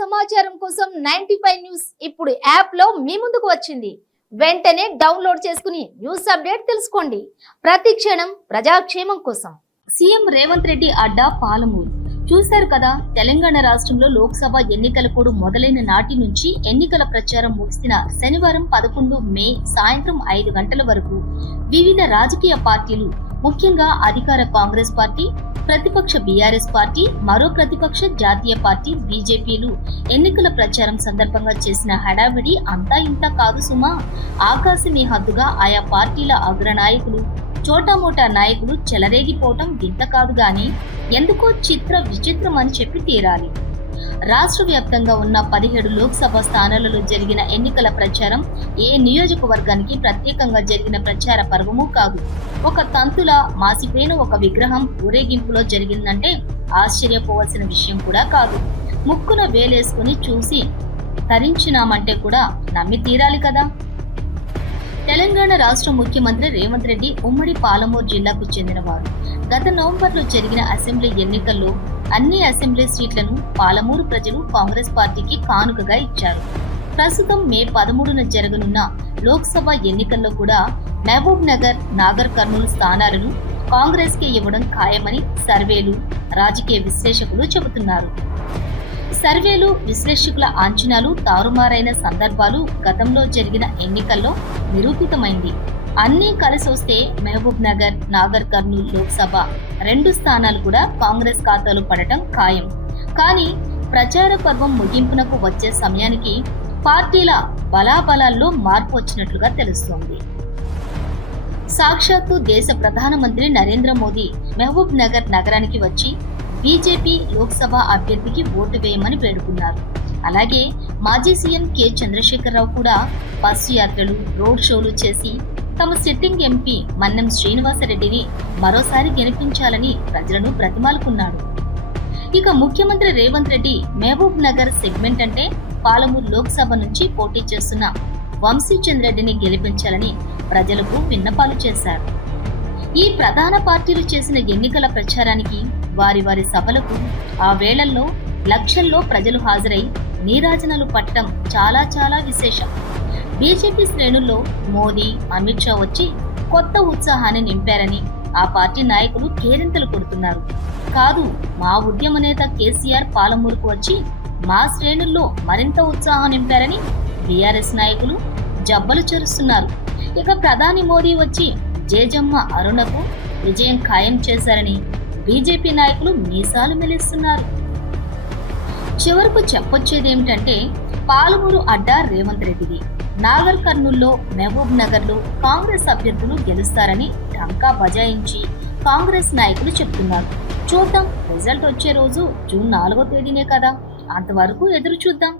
సమాచారం కోసం 95 న్యూస్ ఇప్పుడు యాప్ లో మీ ముందుకు వచ్చింది. వెంటనే డౌన్లోడ్ చేసుకుని న్యూస్ అప్డేట్ తెలుసుకోండి. ప్రతి క్షణం ప్రజాక్షేమం కోసం. సీఎం రేవంత్ రెడ్డి అడ్డా పాలమూరు. చూశారు కదా, తెలంగాణ రాష్ట్రంలో లోక్సభ ఎన్నికల కోడ్ మొదలైన నాటి నుంచి ఎన్నికల ప్రచారం ముగిసిన శనివారం 11 మే సాయంత్రం 5 గంటల వరకు వివిధ రాజకీయ పార్టీలు, ముఖ్యంగా అధికార కాంగ్రెస్ పార్టీ, ప్రతిపక్ష బీఆర్ఎస్ పార్టీ, మరో ప్రతిపక్ష జాతీయ పార్టీ బీజేపీలు ఎన్నికల ప్రచారం సందర్భంగా చేసిన హడావిడి అంతా ఇంత కాదు సుమా. ఆకాశమే హద్దుగా ఆయా పార్టీల అగ్రనాయకులు, చోటామోటా నాయకులు చెలరేగిపోవటం వింత కాదు గాని ఎందుకో విచిత్రం అని చెప్పి తీరాలి. రాష్ట్ర వ్యాప్తంగా ఉన్న 17 లోక్సభ స్థానాలలో జరిగిన ఎన్నికల ప్రచారం ఏ నియోజకవర్గానికి ప్రత్యేకంగా జరిగిన ప్రచార పర్వము కాదు. ఒక తంతులా మాసిపోయిన ఒక విగ్రహం ఊరేగింపులో జరిగిందంటే ఆశ్చర్యపోవాల్సిన విషయం కూడా కాదు. ముక్కున వేలేసుకుని చూసి తరించినామంటే కూడా నమ్మి తీరాలి కదా. తెలంగాణ రాష్ట్ర ముఖ్యమంత్రి రేవంత్ రెడ్డి ఉమ్మడి పాలమూరు జిల్లాకు చెందినవారు. గత నవంబర్లో జరిగిన అసెంబ్లీ ఎన్నికల్లో అన్ని అసెంబ్లీ సీట్లను పాలమూరు ప్రజలు కాంగ్రెస్ పార్టీకి కానుకగా ఇచ్చారు. ప్రస్తుతం మే 13న జరగనున్న లోక్సభ ఎన్నికల్లో కూడా మహబూబ్ నగర్, నాగర్ కర్నూలు స్థానాలను కాంగ్రెస్ కే ఇవ్వడం ఖాయమని సర్వేలు, రాజకీయ విశ్లేషకులు చెబుతున్నారు. సర్వేలు, విశ్లేషకుల అంచనాలు తారుమారైన సందర్భాలు గతంలో జరిగిన ఎన్నికల్లో నిరూపితమైంది. అన్నీ కలిసి వస్తే మహబూబ్ నగర్, నాగర్ కర్నూలు లోక్సభ 2 స్థానాలు కూడా కాంగ్రెస్ ఖాతాలో పడటం ఖాయం. కానీ ప్రచార పర్వం ముగింపునకు వచ్చే సమయానికి పార్టీల బలాబలాల్లో మార్పు వచ్చినట్లుగా తెలుస్తోంది. సాక్షాత్తు దేశ ప్రధానమంత్రి నరేంద్ర మోదీ మహబూబ్ నగర్ నగరానికి వచ్చి బీజేపీ లోక్సభ అభ్యర్థికి ఓటు వేయమని వేడుకున్నారు. అలాగే మాజీ సీఎం కె చంద్రశేఖరరావు కూడా బస్సు యాత్రలు, రోడ్ షోలు చేసి తమ సిట్టింగ్ ఎంపీ మన్నెం శ్రీనివాసరెడ్డిని మరోసారి గెలిపించాలని ప్రజలను బ్రతిమాలుకున్నాడు. ఇక ముఖ్యమంత్రి రేవంత్ రెడ్డి మహబూబ్ నగర్ సెగ్మెంట్ అంటే పాలమూరు లోక్సభ నుంచి పోటీ చేస్తున్న వంశీచంద్ రెడ్డిని గెలిపించాలని ప్రజలకు విన్నపాలు చేశారు. ఈ ప్రధాన పార్టీలు చేసిన ఎన్నికల ప్రచారానికి, వారి సభలకు ఆ వేళల్లో లక్షల్లో ప్రజలు హాజరై నీరాజనాలు పట్టడం చాలా విశేషం. బీజేపీ శ్రేణుల్లో మోదీ, అమిత్ షా వచ్చి కొత్త ఉత్సాహాన్ని నింపారని ఆ పార్టీ నాయకులు కేరింతలు కొడుతున్నారు. కాదు, మా ఉద్యమ నేత కేసీఆర్ పాలమూరుకు వచ్చి మా శ్రేణుల్లో మరింత ఉత్సాహం నింపారని బీఆర్ఎస్ నాయకులు జబ్బలు చేరుస్తున్నారు. ఇక ప్రధాని మోదీ వచ్చి జేజమ్మ అరుణకు విజయం ఖాయం చేశారని బీజేపీ నాయకులు మీసాలు మెలిస్తున్నారు. చివరకు చెప్పొచ్చేదేమిటంటే, పాలమూరు అడ్డా రేవంత్ రెడ్డిది. నాగర్ కర్నూల్లో, మహబూబ్ నగర్లో కాంగ్రెస్ అభ్యర్థులు గెలుస్తారని ఢంకా బజాయించి కాంగ్రెస్ నాయకులు చెప్తున్నారు. చూద్దాం, రిజల్ట్ వచ్చే రోజు జూన్ 4వ తేదీనే కదా, అంతవరకు ఎదురు చూద్దాం.